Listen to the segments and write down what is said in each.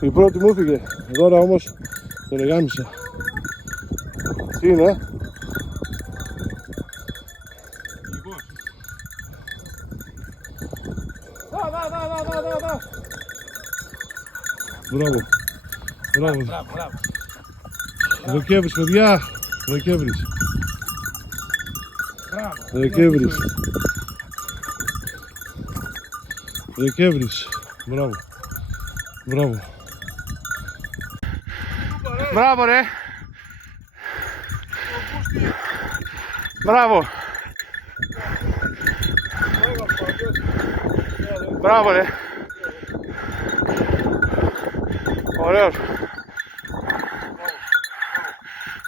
Η πρώτη μου έφυγε. Τώρα όμως τον εγάμισα. Τι είναι? Μπράβο. Μπράβο. Δεκέμβρης, παιδιά. Δεκέμβρης. Δεκέμβρης. Δεκέμβρης. Μπράβο. Μπράβο. Μπράβο ρε. Μπράβο. Μπράβο ρε. Ωραίος.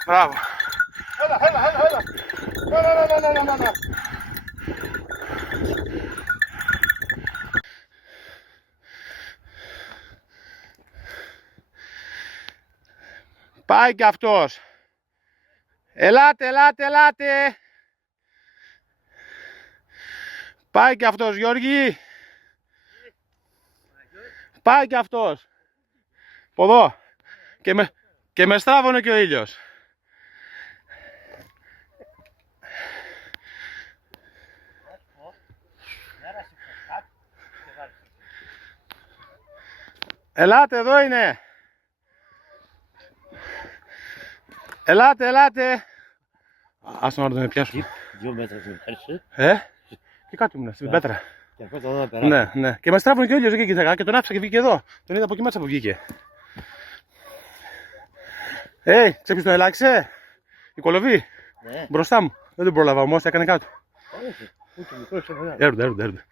Μπράβο. Έλα. Πάει κι αυτός. Ελάτε. Πάει κι αυτός, Γιώργη. Πάει κι αυτός. Από εδώ. Και με στράβωνε και ο ήλιος. Ελάτε, εδώ είναι. Ελάτε. Ας να τον πιάσουμε. 2 μέτρα στην πέρση. Και κάτω ήμουν, στην πέτρα. Και αυτό το εδώ πέρα. Ναι. Και με στράβωνε και ο ήλιος εκεί και τον άφησα και βγήκε εδώ. Τον είδα από εκεί μέσα που βγήκε. Ξέρεις ποιος τον ελάχισε? Η κολοβή. Ναι. Μπροστά μου. Δεν τον πρόλαβα όμως, έκανε κάτω. Όχι. Ούτε μικρό και μεγάλο. Έρχονται.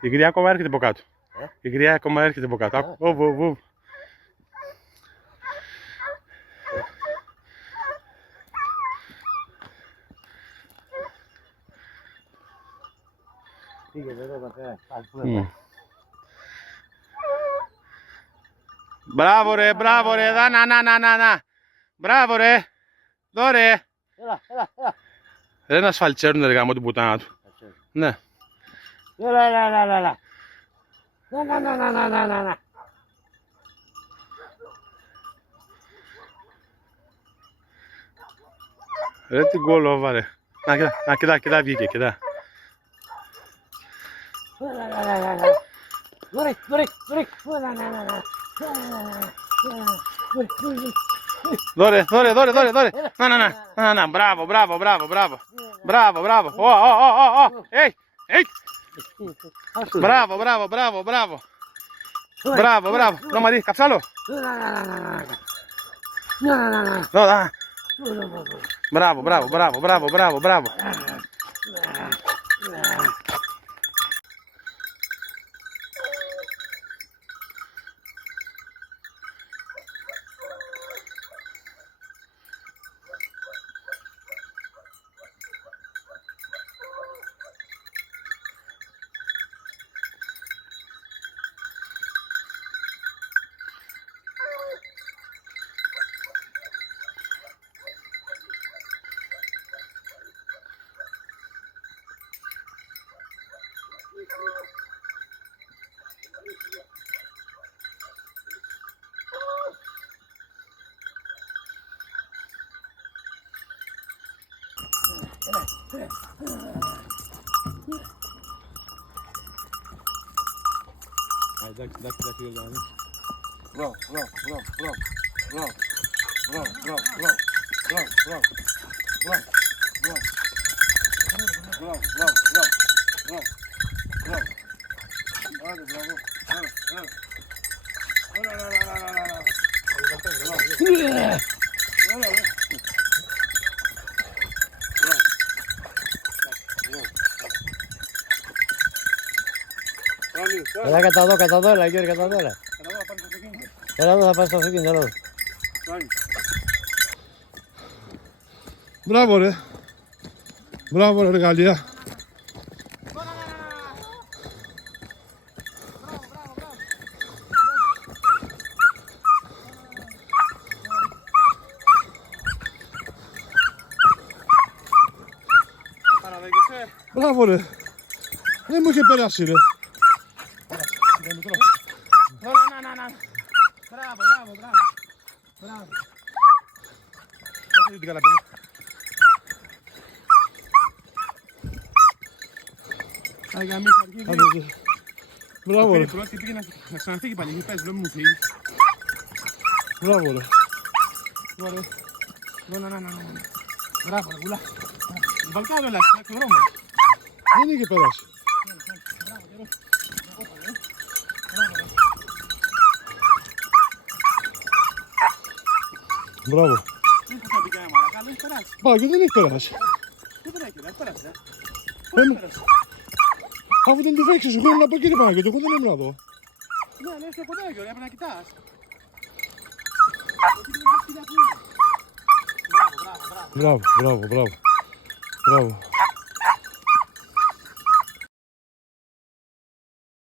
Η γριά ακόμα έρχεται από κάτω. Η γριά ακόμα έρχεται από κάτω. Βου. Πήγαινε εδώ τα πέρα. Μπράβο ρε, να. Μπράβο ρε. Δωρε. Έλα. Δεν ασφαλτσέρουν ρε γάμο την πουτάνα του. Ναι. Έλα. Να. Ρε την κολόβα ρε. Να κοιτά βγήκε, κοιτά. Δωρε. Δωρε. Να. Μπράβο. Μπράβο. Να Μαρί, καψάλο. Μπράβο. Εντάξει, Γιωργάνη. Μπράβο. Έλα κατά εδώ, έλα Γιώργη, κατά εδώ. Έλα εδώ, θα πας στο αυτοκίνητο, έλα εδώ. Μπράβο ρε Γαλλία. Μπράβο ρε. Δεν μου είχε περάσει ρε. Μπράβο, ρε. Πρώτη πήγε να ξαναφύγει πάλι. Μην πες, λέω μου φύγει. Μπράβο, ρε. Να. Μπράβο, ρε, γουλά. Βαλκάδο, ελάχιστα, έξω δρόμο. Δεν είχε περάσει. Μπράβο. Δεν θα πει κανένα μαλάκα, αλλά έχει περάσει. Πάγιο δεν έχει περάσει. Δεν περάσει, δεν πέρασε. Εμ- Αφού δεν του φέξεις, εγώ ήμουν από εκεί πάνω και εγώ δεν ήμουν εδώ. Ναι, αλλά είσαι κοντά, Γιώργο, έπρεπε να κοιτάς. Μπράβο, μπράβο, μπράβο. Μπράβο.